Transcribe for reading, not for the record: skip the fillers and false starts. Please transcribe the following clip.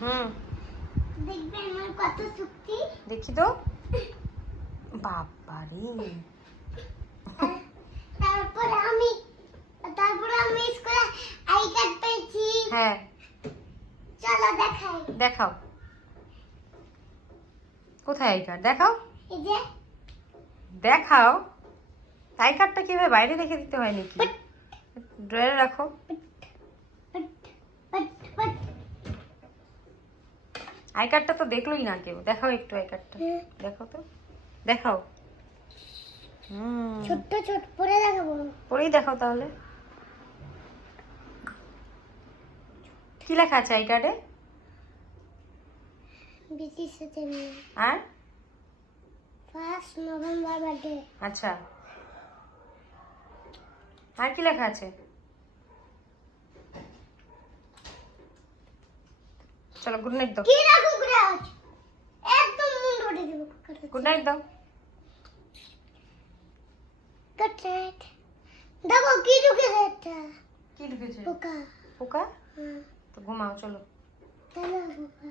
হুম, দেখবে আমার কত শক্তি। দেখি তো। বাবারে, তারপরে আমি স্কুলে আই কার্ড পেয়েছি। হ্যাঁ চলো দেখাই। দেখাও, কোথায় আই কার্ড দেখাও। এই যে দেখাও, আই কার্ডটা কিভাবে বাইরে রেখে দিতে হয় নাকি? ড্রয়ারে রাখো। পট, পট, পট। আই কার্ডটা তো দেখলোই না কেউ, দেখাও একটু আই কার্ডটা, দেখো তো, দেখাও। ছোট্ট ছোট পরে দেখাবো। পরেই দেখাও তাহলে। কি লেখা আছে আই কার্ডে? ব্রিটিশ জন্য আর 1 নভেম্বর বার্থডে। আচ্ছা, আর কি লেখা আছে? চলো গুড নাইট দাও। কি রাখো গ্রাজ, একদম মুন্ড উড়ে দেব। গুড নাইট দাও। Good night. দেখো কি ঢুকেছে একটা কি ঢুকেছে? পোকা। পোকা? হ্যাঁ, তো ঘুমাও চলো। চলো পোকা।